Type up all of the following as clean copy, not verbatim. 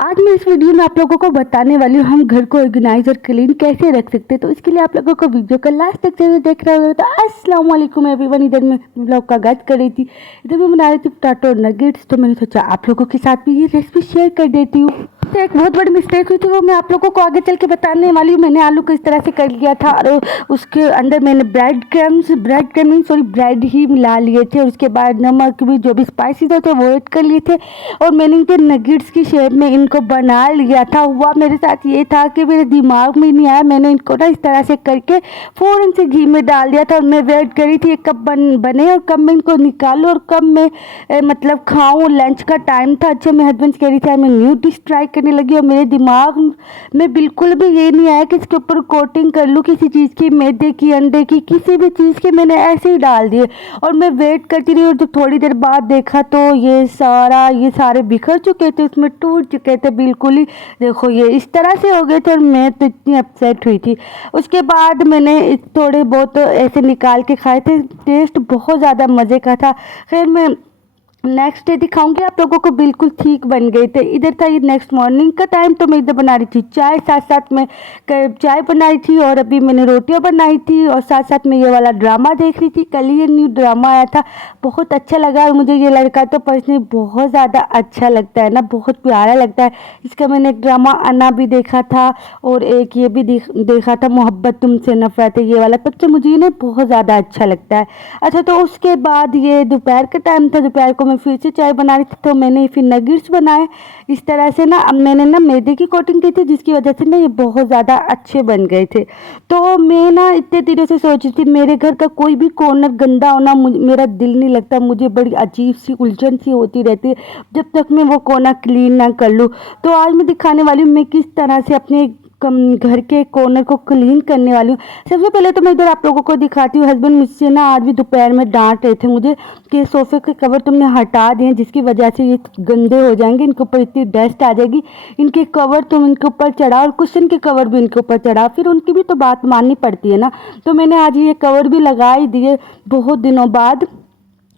आज मैं इस वीडियो में आप लोगों को बताने वाली हूँ हम घर को ऑर्गेनाइज और क्लीन कैसे रख सकते हैं। तो इसके लिए आप लोगों को वीडियो को लास्ट तक जरूर देख रहे होगा। तो अस्सलाम वालेकुम एवरीवन। इधर मैं ब्लॉग का गाइड कर रही थी, इधर मैं बना रही थी पोटैटो और नगेट्स। तो मैंने सोचा आप लोगों के साथ भी ये रेसिपी शेयर कर देती हूँ। तो एक बहुत बड़ी मिस्टेक हुई थी, वो मैं आप लोगों को आगे चल के बताने वाली हूँ। मैंने आलू को इस तरह से कर लिया था और उसके अंदर मैंने ब्रेड ही मिला लिए थे और उसके बाद नमक भी जो भी स्पाइसेस होते वो ऐड कर लिए थे और मैंने इनके नगेट्स की शेप में इनको बना लिया था। हुआ मेरे साथ ये था कि मेरे दिमाग में नहीं आया, मैंने इनको ना इस तरह से करके फ़ौरन से घी में डाल दिया था और मैं वेट करी थी कब बने और कब मैं इनको निकालूँ और कब मैं मतलब खाऊँ। लंच का टाइम था। अच्छा, मेरे हस्बैंड कह रही थी मैं न्यू डिश ट्राई करने लगी और मेरे दिमाग में बिल्कुल भी ये नहीं आया कि इसके ऊपर कोटिंग कर लूँ किसी चीज़ की, मैदे की, अंडे की, किसी भी चीज़ की। मैंने ऐसे ही डाल दिए और मैं वेट करती रही और जब थोड़ी देर बाद देखा तो ये सारे बिखर चुके थे, उसमें टूट चुके थे बिल्कुल ही। देखो ये इस तरह से हो गए थे और मैं तो इतनी अपसेट हुई थी। उसके बाद मैंने थोड़े बहुत ऐसे निकाल के खाए थे, टेस्ट बहुत ज़्यादा मज़े का था। फिर मैं नेक्स्ट डे दिखाऊंगी आप लोगों को, बिल्कुल ठीक बन गए थे। इधर था ये नेक्स्ट मॉर्निंग का टाइम, तो मैं इधर बना रही थी चाय, साथ साथ में चाय बनाई थी और अभी मैंने रोटियां बनाई थी और साथ साथ में ये वाला ड्रामा देख रही थी। कल ही ये न्यू ड्रामा आया था, बहुत अच्छा लगा और मुझे ये लड़का तो पर्सनली बहुत ज़्यादा अच्छा लगता है ना, बहुत प्यारा लगता है। इसका मैंने एक ड्रामा अन्ना भी देखा था और एक ये भी देखा था मोहब्बत तुमसे नफरत है, ये वाला। तब से मुझे ये ना बहुत ज़्यादा अच्छा लगता है। अच्छा, तो उसके बाद ये दोपहर का टाइम था, दोपहर को मैं फिर से चाय बना रही थी तो मैंने फिर नगेट्स बनाए इस तरह से ना। अब मैंने ना मैदे की कोटिंग की थी जिसकी वजह से ना ये बहुत ज़्यादा अच्छे बन गए थे। तो मैं ना इतने दिनों से सोच रही थी मेरे घर का कोई भी कॉर्नर गंदा होना मेरा दिल नहीं लगता, मुझे बड़ी अजीब सी उलझन सी होती रहती है जब तक मैं वो कोना क्लीन ना कर लूँ। तो आज मैं दिखाने वाली हूँ मैं किस तरह से अपने घर के कॉर्नर को क्लीन करने वाली हूँ। सबसे पहले तो मैं इधर आप लोगों को दिखाती हूँ। हस्बैंड मुझसे ना आज भी दोपहर में डांट रहे थे मुझे कि सोफे के कवर तुमने हटा दिए जिसकी वजह से ये गंदे हो जाएंगे, इनके ऊपर इतनी डस्ट आ जाएगी, इनके कवर तुम इनके ऊपर चढ़ाओ और कुशन के कवर भी इनके ऊपर चढ़ाओ। फिर उनकी भी तो बात माननी पड़ती है ना। तो मैंने आज ये कवर भी लगा ही दिए बहुत दिनों बाद।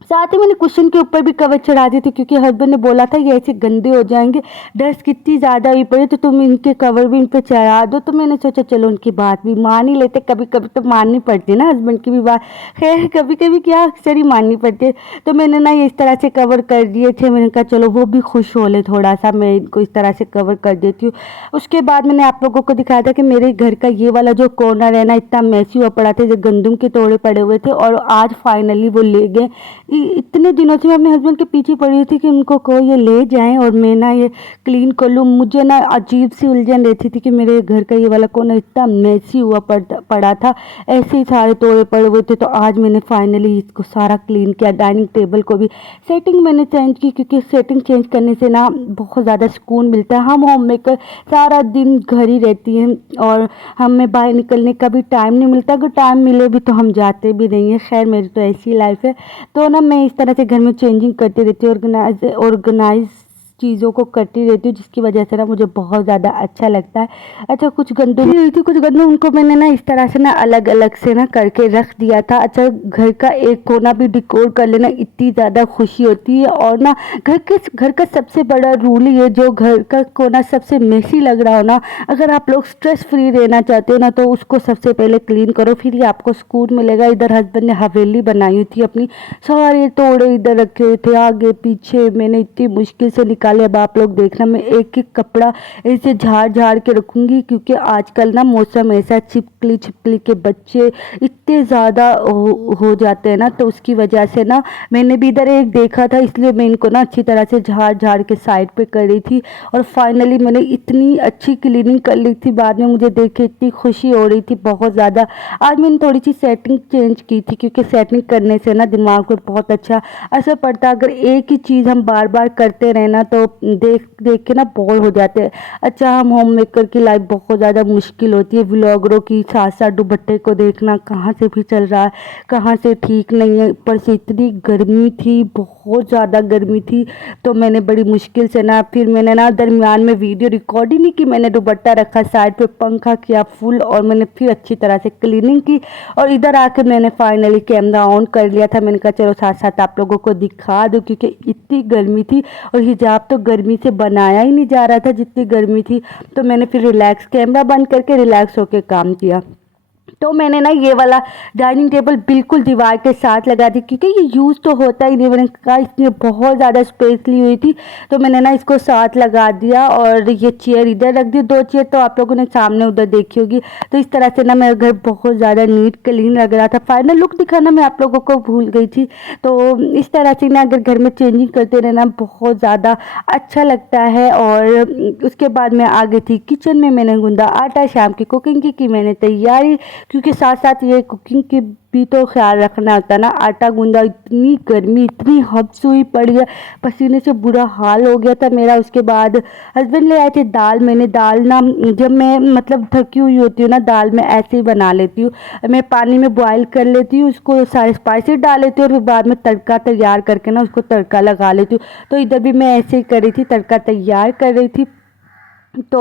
साथ ही मैंने कुशन के ऊपर भी कवर चढ़ा दिए थे क्योंकि हस्बैंड ने बोला था ये ऐसे गंदे हो जाएंगे, डस्ट कितनी ज़्यादा हुई पड़ी तो तुम इनके कवर भी इन पर चढ़ा दो। तो मैंने सोचा चलो उनकी बात भी मान ही लेते, कभी कभी तो माननी पड़ती है ना हस्बैंड की भी बात। खैर कभी कभी क्या अक्सर ही माननी पड़ती है। तो मैंने ना ये इस तरह से कवर कर दिए थे। मैंने कहा चलो वो भी खुश हो ले थोड़ा सा, मैं इनको इस तरह से कवर कर देती हूँ। उसके बाद मैंने आप लोगों को दिखाया था कि मेरे घर का ये वाला जो कॉर्नर है ना इतना मैसी हुआ पड़ा था, जो गंदम के तोड़े पड़े हुए थे और आज फाइनली वो ले गए। इतने दिनों से मैं अपने हस्बैंड के पीछे पड़ी हुई थी कि उनको कोई ये ले जाएं और मैं ना ये क्लीन कर लूँ। मुझे ना अजीब सी उलझन रहती थी कि मेरे घर का ये वाला कोना इतना मैसी हुआ पड़ा था, ऐसे ही सारे तोड़े पड़े हुए थे। तो आज मैंने फाइनली इसको सारा क्लीन किया। डाइनिंग टेबल को भी सेटिंग मैंने चेंज की क्योंकि सेटिंग चेंज करने से ना बहुत ज़्यादा सुकून मिलता है। हम होम मेकर सारा दिन घर ही रहती हैं और हमें बाहर निकलने का भी टाइम नहीं मिलता, अगर टाइम मिले भी तो हम जाते भी नहीं हैं। खैर मेरी तो ऐसी लाइफ है। तो ना मैं इस तरह से घर में चेंजिंग करती रहती हूँ, ऑर्गेनाइज चीज़ों को करती रहती हूँ जिसकी वजह से ना मुझे बहुत ज़्यादा अच्छा लगता है। अच्छा, कुछ गंदम हुई थी, कुछ गंदम उनको मैंने ना इस तरह से ना अलग अलग से ना करके रख दिया था। अच्छा, घर का एक कोना भी डिकोर कर लेना इतनी ज़्यादा खुशी होती है। और ना घर का सबसे बड़ा रूल ही है, जो घर का कोना सबसे मेसी लग रहा हो ना, अगर आप लोग स्ट्रेस फ्री रहना चाहते हो ना तो उसको सबसे पहले क्लीन करो, फिर ही आपको सुकून मिलेगा। इधर हस्बैंड ने हवेली बनाई हुई थी अपनी, सारे तोड़े इधर रखे हुए थे आगे पीछे, मैंने इतनी मुश्किल से निकाले। अब आप लोग देखना मैं एक एक कपड़ा ऐसे झाड़ के रखूंगी क्योंकि आजकल ना मौसम ऐसा, छिपकली के बच्चे इतने ज़्यादा हो जाते हैं ना, तो उसकी वजह से ना मैंने भी इधर एक देखा था, इसलिए मैं इनको ना अच्छी तरह से झाड़ के साइड पे कर रही थी और फाइनली मैंने इतनी अच्छी क्लीनिंग कर ली थी। बाद में मुझे देख के इतनी खुशी हो रही थी बहुत ज़्यादा। आज मैंने थोड़ी सी सेटिंग चेंज की थी क्योंकि सेटिंग करने से ना दिमाग पर बहुत अच्छा असर पड़ता है। अगर एक ही चीज़ हम बार बार करते रहे ना तो देख के ना बोर हो जाते हैं। अच्छा, हम होम मेकर की लाइफ बहुत ज़्यादा मुश्किल होती है। व्लॉगरों की साथ साथ दुपट्टे को देखना कहाँ से भी चल रहा है, कहाँ से ठीक नहीं है। ऊपर से इतनी गर्मी थी, बहुत बहुत ज़्यादा गर्मी थी। तो मैंने बड़ी मुश्किल से ना फिर मैंने ना दरमियान में वीडियो रिकॉर्ड ही नहीं की, मैंने दुपट्टा रखा साइड पे, पंखा किया फुल और मैंने फिर अच्छी तरह से क्लीनिंग की और इधर आके मैंने फाइनली कैमरा ऑन कर लिया था। मैंने कहा चलो साथ साथ आप लोगों को दिखा दूँ, क्योंकि इतनी गर्मी थी और हिजाब तो गर्मी से बनाया ही नहीं जा रहा था जितनी गर्मी थी। तो मैंने फिर रिलैक्स कैमरा बंद करके रिलैक्स होकर काम किया। तो मैंने ना ये वाला डाइनिंग टेबल बिल्कुल दीवार के साथ लगा दी, क्योंकि ये यूज़ तो होता ही नहीं। मैंने कहा इसने बहुत ज़्यादा स्पेस ली हुई थी, तो मैंने ना इसको साथ लगा दिया और ये चेयर इधर रख दी। 2 चेयर तो आप लोगों ने सामने उधर देखी होगी। तो इस तरह से ना मेरा घर बहुत ज़्यादा नीट क्लीन लग रहा था। फाइनल लुक दिखाना मैं आप लोगों को भूल गई थी। तो इस तरह से ना अगर घर में चेंजिंग करते रहना बहुत ज़्यादा अच्छा लगता है। और उसके बाद मैं आ गई थी किचन में, मैंने गूंदा आटा, शाम की कुकिंग की मैंने तैयारी, क्योंकि साथ साथ ये कुकिंग की भी तो ख्याल रखना होता है ना। आटा गूंदा, इतनी गर्मी, इतनी हब्स हुई पड़ी है, पसीने से बुरा हाल हो गया था मेरा। उसके बाद हस्बैंड ले आए थे दाल। मैंने दाल ना, जब मैं मतलब थकी हुई होती हूँ ना, दाल मैं ऐसे ही बना लेती हूँ। मैं पानी में बॉयल कर लेती हूँ, उसको सारे स्पाइसेस डाल लेती हूँ और फिर बाद में तड़का तैयार करके ना उसको तड़का लगा लेती हूँ। तो इधर भी मैं ऐसे ही कर रही थी, तड़का तैयार कर रही थी। तो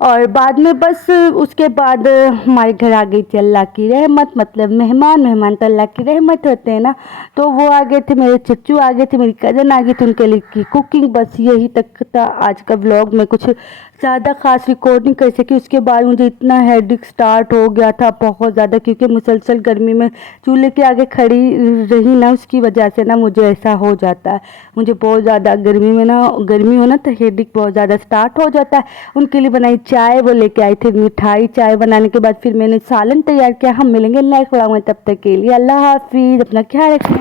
और बाद में बस उसके बाद हमारे घर आ गई थी अल्लाह की रहमत, मतलब मेहमान तो अल्लाह की रहमत होते हैं ना। तो वो आ गए थे, मेरे चच्चू आ गए थे, मेरी कज़न आ गई थी, उनके लिए की कुकिंग। बस यही तक था आज का व्लॉग। मैं कुछ ज़्यादा ख़ास रिकॉर्ड नहीं कर सकी। उसके बाद मुझे इतना हेडेक स्टार्ट हो गया था बहुत ज़्यादा, क्योंकि मुसलसल गर्मी में चूल्हे के आगे खड़ी रही ना, उसकी वजह से ना मुझे ऐसा हो जाता है। मुझे बहुत ज़्यादा गर्मी में ना, गर्मी हो ना तो हेडेक बहुत ज़्यादा स्टार्ट हो जाता है। उनके लिए बनाई चाय, वो लेके आई थी मिठाई। चाय बनाने के बाद फिर मैंने सालन तैयार किया। हम मिलेंगे नेक्स्ट व्लॉग में, तब तक के लिए अल्लाह हाफिज़, अपना ख्याल रखना।